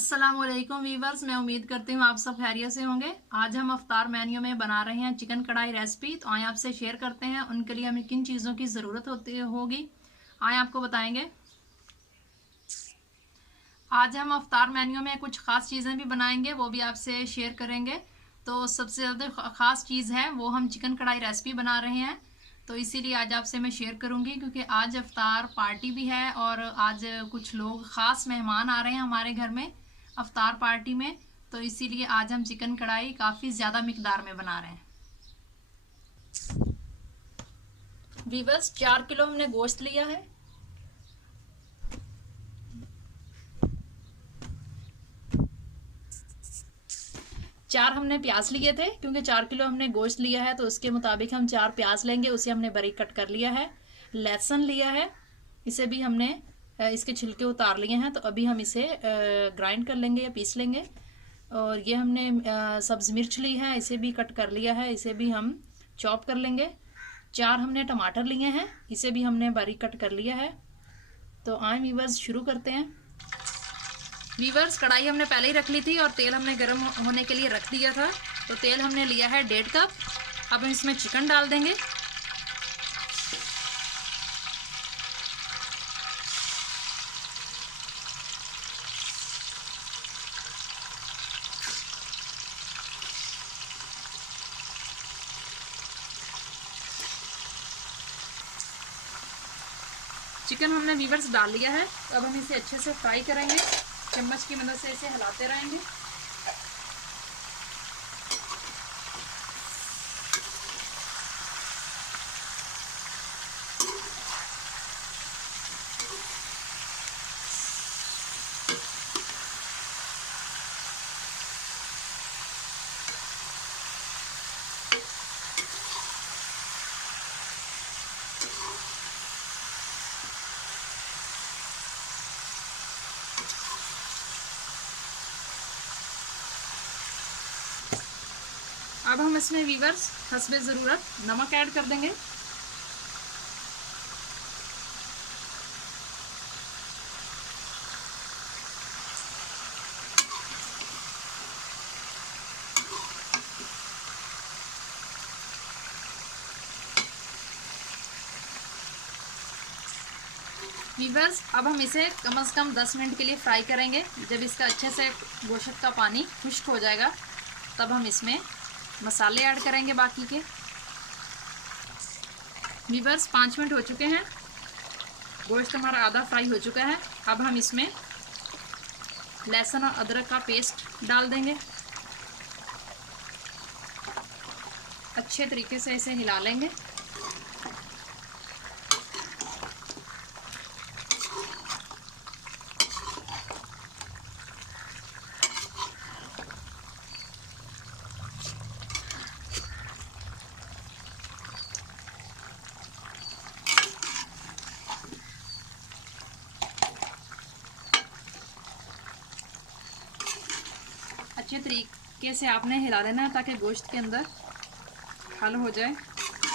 अस्सलामुअलैकुम वीवर्स, मैं उम्मीद करती हूँ आप सब खैरियत से होंगे। आज हम अफ्तार मेन्यू में बना रहे हैं चिकन कढ़ाई रेसिपी। तो आए आपसे शेयर करते हैं उनके लिए हमें किन चीज़ों की ज़रूरत होगी। आए आपको बताएंगे। आज हम अफ्तार मेन्यू में कुछ ख़ास चीज़ें भी बनाएंगे, वो भी आपसे शेयर करेंगे। तो सबसे ज़्यादा ख़ास चीज़ है वो हम चिकन कढ़ाई रेसिपी बना रहे हैं। तो इसीलिए आज आपसे मैं शेयर करूंगी, क्योंकि आज अफ्तार पार्टी भी है और आज कुछ लोग ख़ास मेहमान आ रहे हैं हमारे घर में अफ्तार पार्टी में। तो इसीलिए आज हम चिकन कढ़ाई काफ़ी ज़्यादा मिकदार में बना रहे हैं। वीवर्स, 4 किलो हमने गोश्त लिया है। 4 हमने प्याज लिए थे, क्योंकि 4 किलो हमने गोश्त लिया है तो उसके मुताबिक हम 4 प्याज लेंगे। उसे हमने बारीक कट कर लिया है। लहसुन लिया है, इसे भी हमने इसके छिलके उतार लिए हैं। तो अभी हम इसे ग्राइंड कर लेंगे या पीस लेंगे। और ये हमने सब्ज़ मिर्च ली है, इसे भी कट कर लिया है, इसे भी हम चॉप कर लेंगे। 4 हमने टमाटर लिए हैं, इसे भी हमने बारीक कट कर लिया है। तो आए वीवर्स, शुरू करते हैं। वीवर्स, कढ़ाई हमने पहले ही रख ली थी और तेल हमने गर्म होने के लिए रख दिया था। तो तेल हमने लिया है 1.5 कप। अब हम इसमें चिकन डाल देंगे। चिकन हमने वीवर्स डाल लिया है। अब हम इसे अच्छे से फ्राई करेंगे, चम्मच की मदद से इसे हिलाते रहेंगे। अब हम इसमें वीवर्स हस्बे ज़रूरत नमक ऐड कर देंगे। वीवर्स, अब हम इसे कम से कम 10 मिनट के लिए फ्राई करेंगे। जब इसका अच्छे से गोश्त का पानी खुश्क हो जाएगा तब हम इसमें मसाले ऐड करेंगे बाकी के। वीवर्स, 5 मिनट हो चुके हैं, गोश्त हमारा आधा फ्राई हो चुका है। अब हम इसमें लहसुन और अदरक का पेस्ट डाल देंगे। अच्छे तरीके से इसे हिला लेंगे। अच्छे तरीके से आपने हिला देना है ताकि गोश्त के अंदर हल हो जाए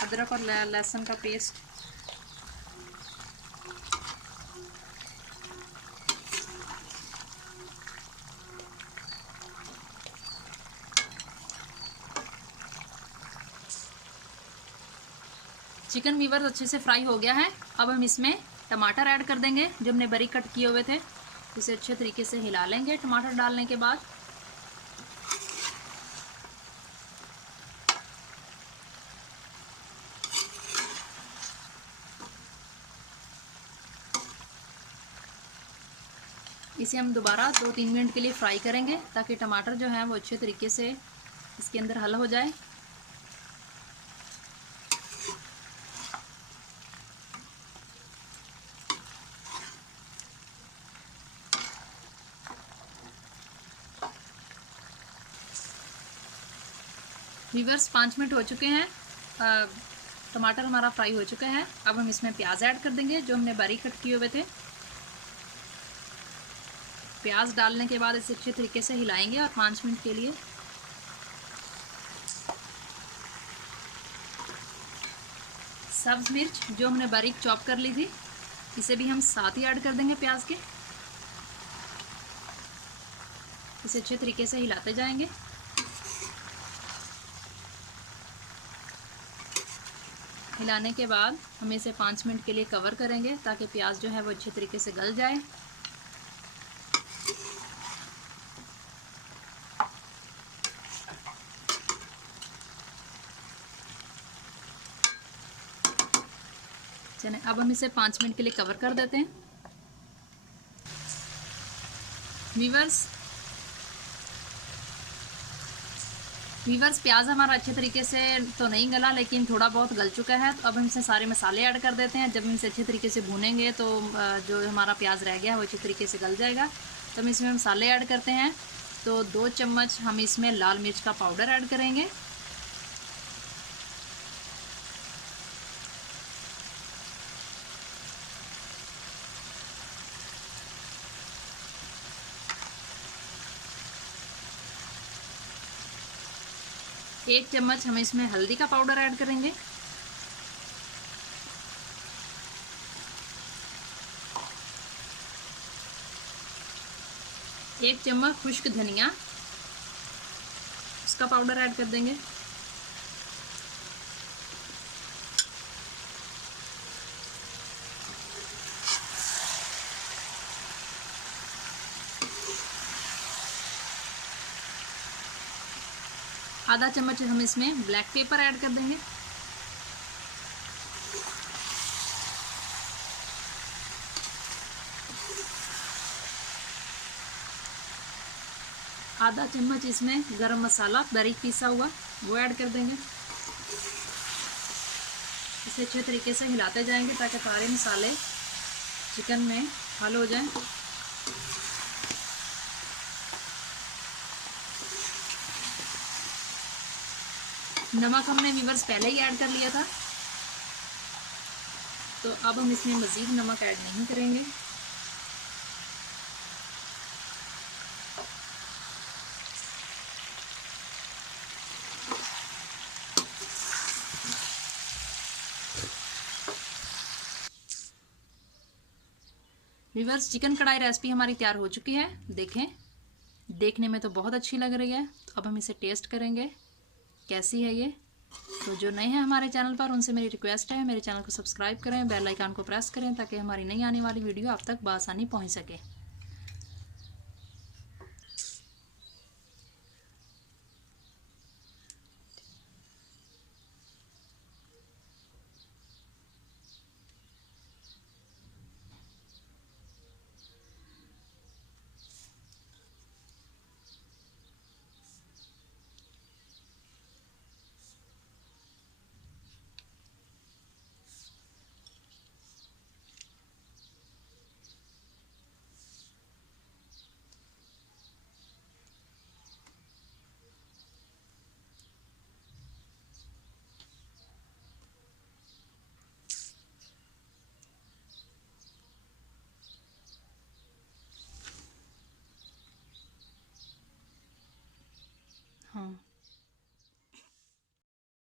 अदरक और लहसुन का पेस्ट। चिकन वीवर्स अच्छे से फ्राई हो गया है। अब हम इसमें टमाटर ऐड कर देंगे जो हमने बारीक कट किए हुए थे। इसे अच्छे तरीके से हिला लेंगे। टमाटर डालने के बाद इसे हम दोबारा 2-3 मिनट के लिए फ्राई करेंगे ताकि टमाटर जो है वो अच्छे तरीके से इसके अंदर हल हो जाए। वीवर्स, 5 मिनट हो चुके हैं। टमाटर हमारा फ्राई हो चुका है। अब हम इसमें प्याज ऐड कर देंगे जो हमने बारीक कट किए हुए थे। प्याज डालने के बाद इसे अच्छे तरीके से हिलाएंगे और 5 मिनट के लिए। सब्ज़ मिर्च जो हमने बारीक चॉप कर ली थी, इसे भी हम साथ ही ऐड कर देंगे प्याज के। इसे अच्छे तरीके से हिलाते जाएंगे। हिलाने के बाद हम इसे 5 मिनट के लिए कवर करेंगे ताकि प्याज जो है वो अच्छे तरीके से गल जाए। चलिए अब हम इसे 5 मिनट के लिए कवर कर देते हैं। वीवर्स प्याज हमारा अच्छे तरीके से तो नहीं गला, लेकिन थोड़ा बहुत गल चुका है। तो अब हम इसे सारे मसाले ऐड कर देते हैं। जब हम इसे अच्छे तरीके से भूनेंगे तो जो हमारा प्याज रह गया है वो अच्छे तरीके से गल जाएगा। तो हम इसमें मसाले ऐड करते हैं। तो 2 चम्मच हम इसमें लाल मिर्च का पाउडर ऐड करेंगे। एक चम्मच हम इसमें हल्दी का पाउडर ऐड करेंगे। एक चम्मच खुश्क धनिया, उसका पाउडर ऐड कर देंगे। आधा चम्मच हम इसमें ब्लैक पेपर ऐड कर देंगे। आधा चम्मच इसमें गरम मसाला बारीक पीसा हुआ वो ऐड कर देंगे। इसे अच्छे तरीके से हिलाते जाएंगे ताकि सारे मसाले चिकन में हल हो जाएं। नमक हमने वीवर्स पहले ही ऐड कर लिया था, तो अब हम इसमें मज़ीद नमक ऐड नहीं करेंगे। वीवर्स चिकन कढ़ाई रेसिपी हमारी तैयार हो चुकी है। देखें, देखने में तो बहुत अच्छी लग रही है। तो अब हम इसे टेस्ट करेंगे कैसी है ये। तो जो नए हैं हमारे चैनल पर उनसे मेरी रिक्वेस्ट है मेरे चैनल को सब्सक्राइब करें, बेल आइकन को प्रेस करें ताकि हमारी नई आने वाली वीडियो आप तक बआसानी पहुंच सके।